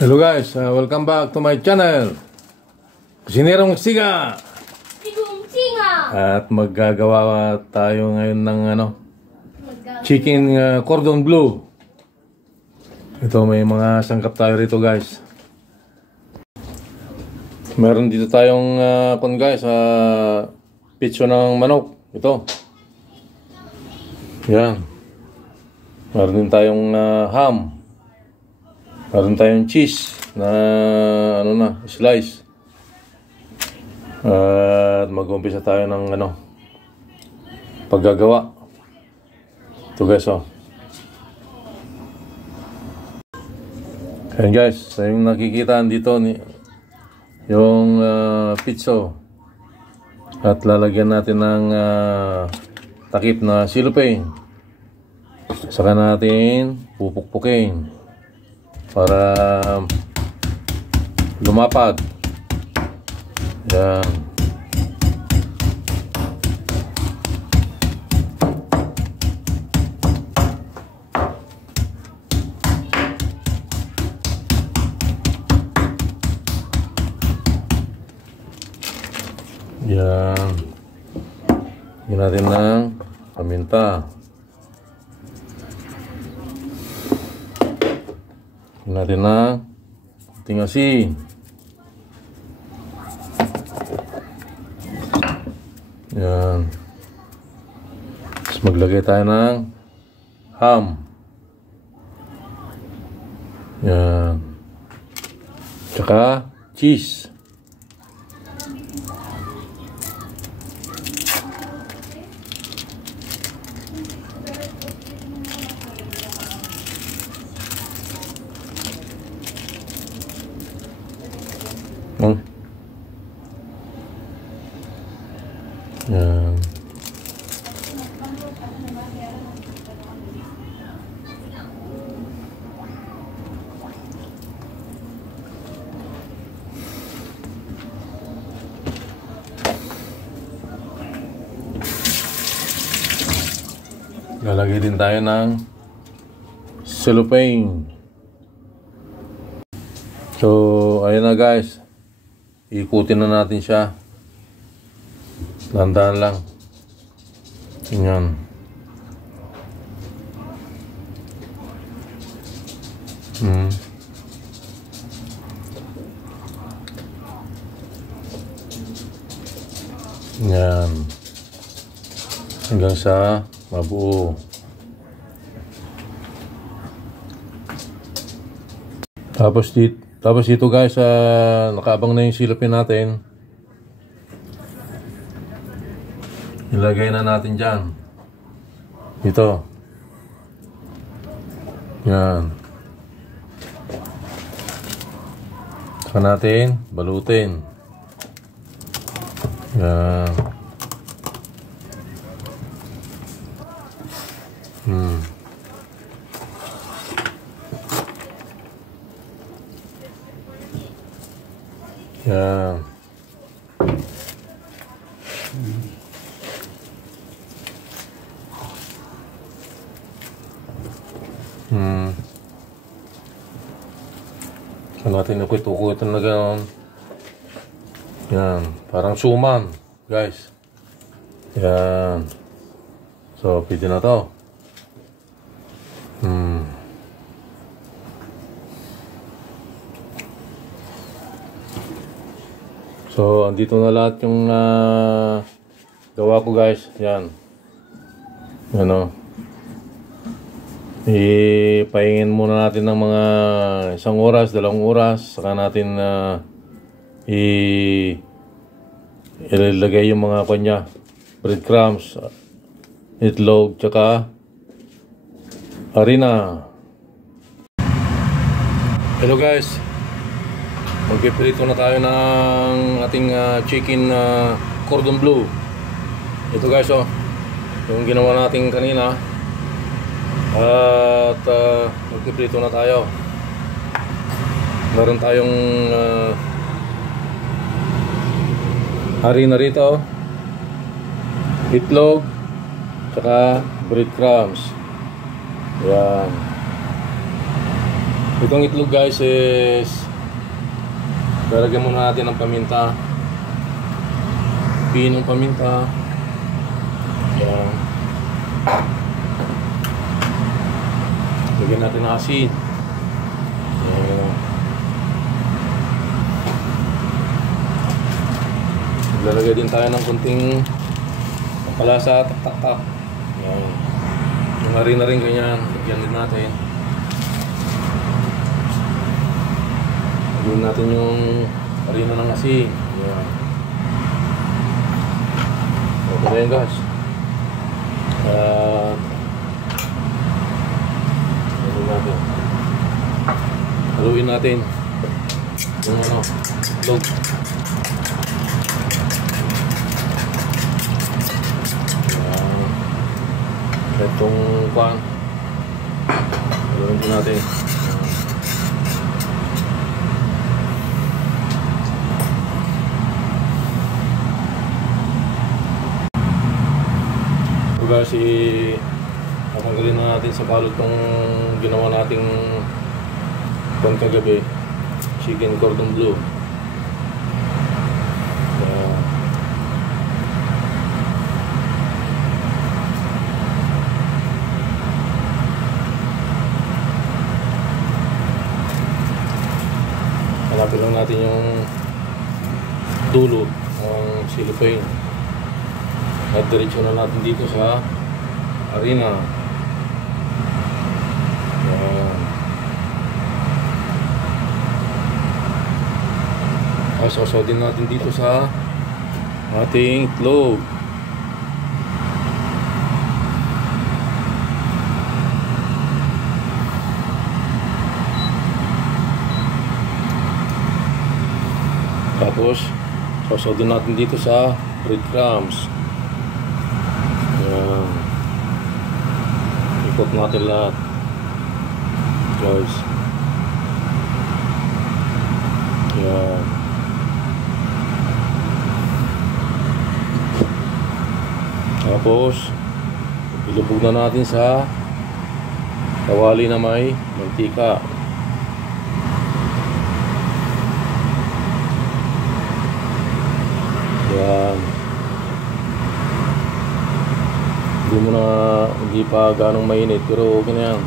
Hello guys, welcome back to my channel Kusinerong Siga. At maggagawa tayo ngayon ng chicken cordon bleu. Ito, may mga sangkap tayo rito guys. Meron dito tayong pitso ng manok. Ito. Yan. Meron din tayong ham. Meron tayong cheese na slice. At mag-umpisa tayo ng paggagawa. Ito guys, Ayan guys, sa yung nakikita dito yung pizza. At lalagyan natin ng takip na cellophane. Saka natin pupukpukin para lumapag. Yan. Yan. Lagyan natin ng paminta. Lagyan natin ng kunting asin. Yan. Tapos maglagay tayo ng ham. Yan. Tsaka cheese. Yan. Lalagay din tayo ng cellophane. So, ayun na guys. Ikutin na natin siya. Dahan-dahan lang. Yan. Yan. Hanggang sa mabuo. Tapos dito guys, nakaabang na yung silopin natin. Ilagay na natin dyan. Ito. Yan. Saka natin balutin. Yan. Yan. So natin ukit-ukit na gano'n. Yan. Parang suman, guys. Yan. So, pwede na to. So, andito na lahat yung gawa ko guys. Yan. Ano. Ipahingin muna natin ng mga 1 oras, 2 oras. Saka natin ilalagay yung mga breadcrumbs, itlog, tsaka harina. Hello guys. Magpiprito na tayo ng ating chicken cordon bleu. Ito guys, yung ginawa natin kanina. At magpiprito na tayo. Meron tayong harina rito, itlog, tsaka breadcrumbs. Yan. Itong itlog guys is lalagyan muna natin ng paminta, pinong paminta. Yan. Lagyan natin ng asin. Yan. Lalagay din tayo ng kunting palasa, tak-tak-tak. Yan. Yung na rin ganyan, lagyan din natin. Lagyan natin yung harina ng asin. Yan. Okay na yun guys. Haluin natin yung itlog. Itong pan, haluin din natin. Guys, tatanggalin na natin sa balot tong ginawa nating pan kagabi, chicken cordon bleu. Hanapin lang natin yung dulo ng cellophane at diretso na natin dito sa harina. Yan. Sasaw din natin dito sa ating itlog. Tapos sasaw din natin dito sa breadcrumbs. Yan. Ikot natin lahat guys. Yan. Tapos ilubog na natin sa kawali na may mantika. Yan. Hindi pa ganong mainit pero okay na yan.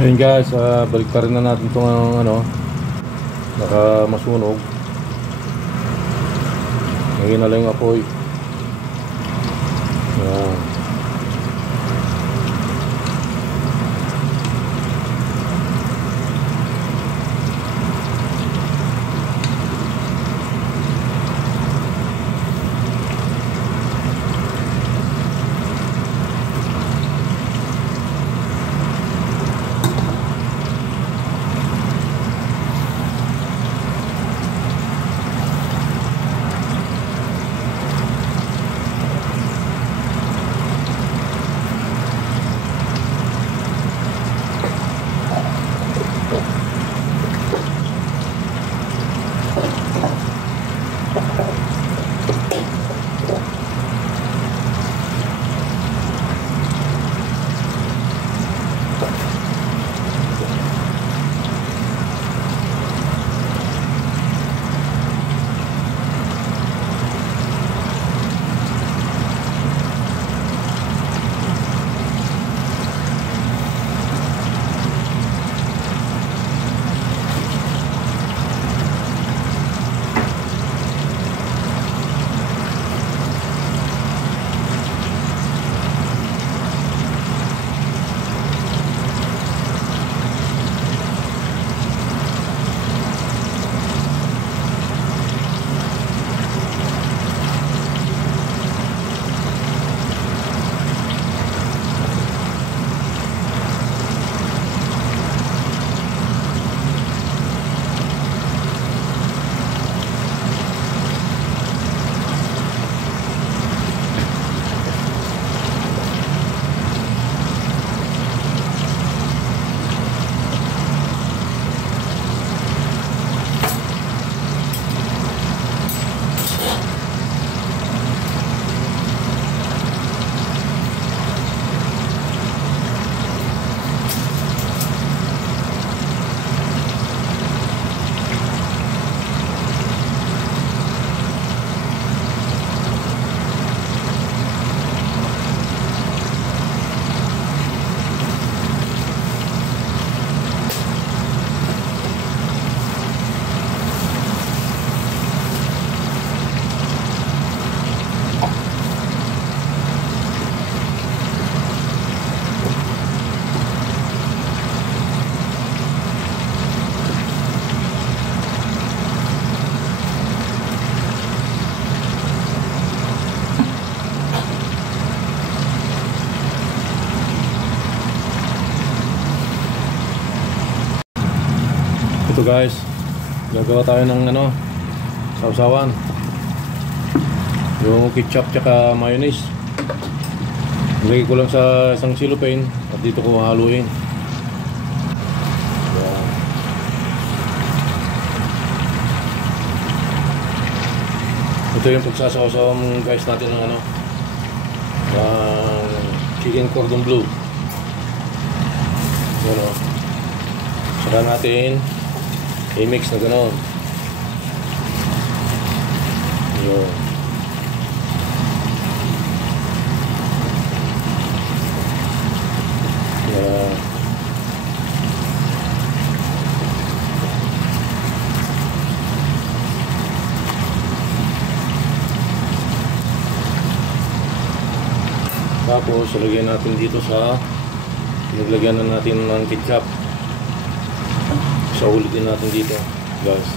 Ayun guys, balik pa rin na natin itong naka masunog. Ngayon na lang yung apoy. Ayan. Ito guys, gagawa tayo ng ano, sausawan. Yung ketchup tsaka mayonnaise. Lagay ko lang sa isang cellophane at dito ko haluin. Yan. Ito yung pagsasawsawan guys natin ng ano, ng chicken cordon bleu. Yan o. Saka natin i-mix na gano'n. Yun. Yan. Tapos lagyan natin dito sa naglagyan na natin ng ketchup. So ulitin natin dito guys.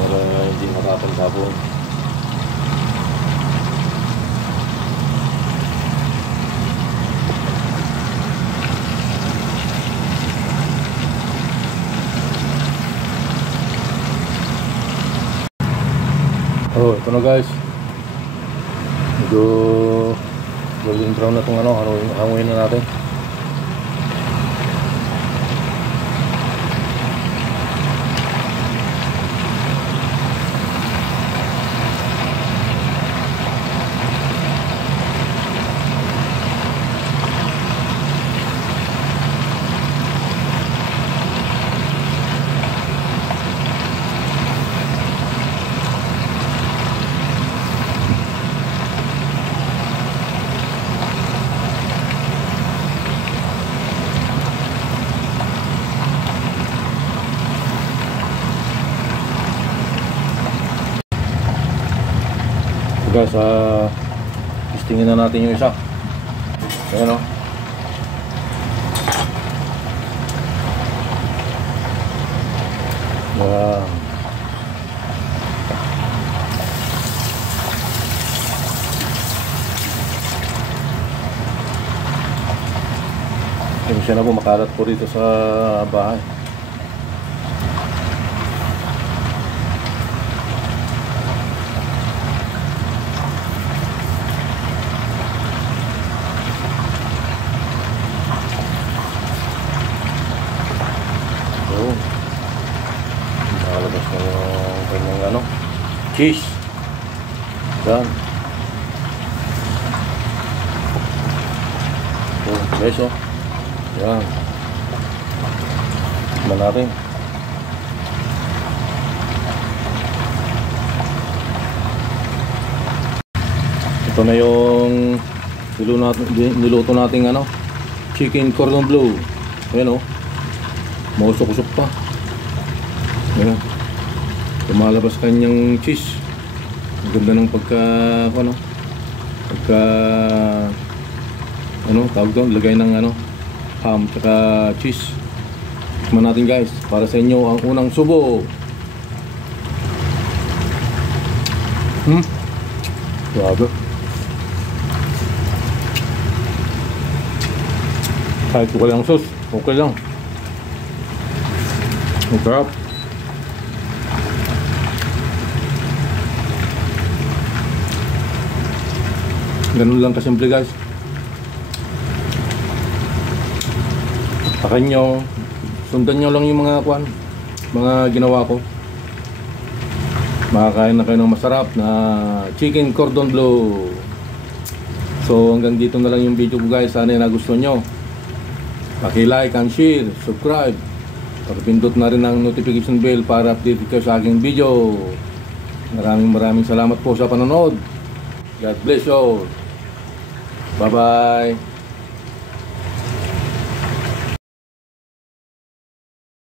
Para hindi matapon-tapon. Oh, ito na guys. Medyo golden brown na itong ano, hanguin na natin. Guys, testingin na natin yung isa. Ayan o. Wow. Yung siya na po makalat po rito sa bahay. cheese. Yan. So, guys, oh. Yan. Tignan natin. Ito na yung niluto nating ano, chicken cordon bleu. Ayan, oh. Mausok-usok pa. Ayan. Lumalabas kanyang cheese. Ang ganda ng tawag doon, lagay ng ham tsaka cheese. Tikman natin guys, para sa inyo ang unang subo. Grabe. Kahit walang sauce, okay lang. Ang sarap. Ganun lang kasimple guys. Takan nyo, sundan nyo lang yung mga ginawa ko. Makakain na kayo ng masarap na chicken cordon bleu. So hanggang dito na lang yung video ko guys. Sana nagustuhan nyo. Paki-like and share, subscribe. Pindot na rin ang notification bell para update kayo sa aking video. Maraming salamat po sa panonood. God bless you all. Bye bye.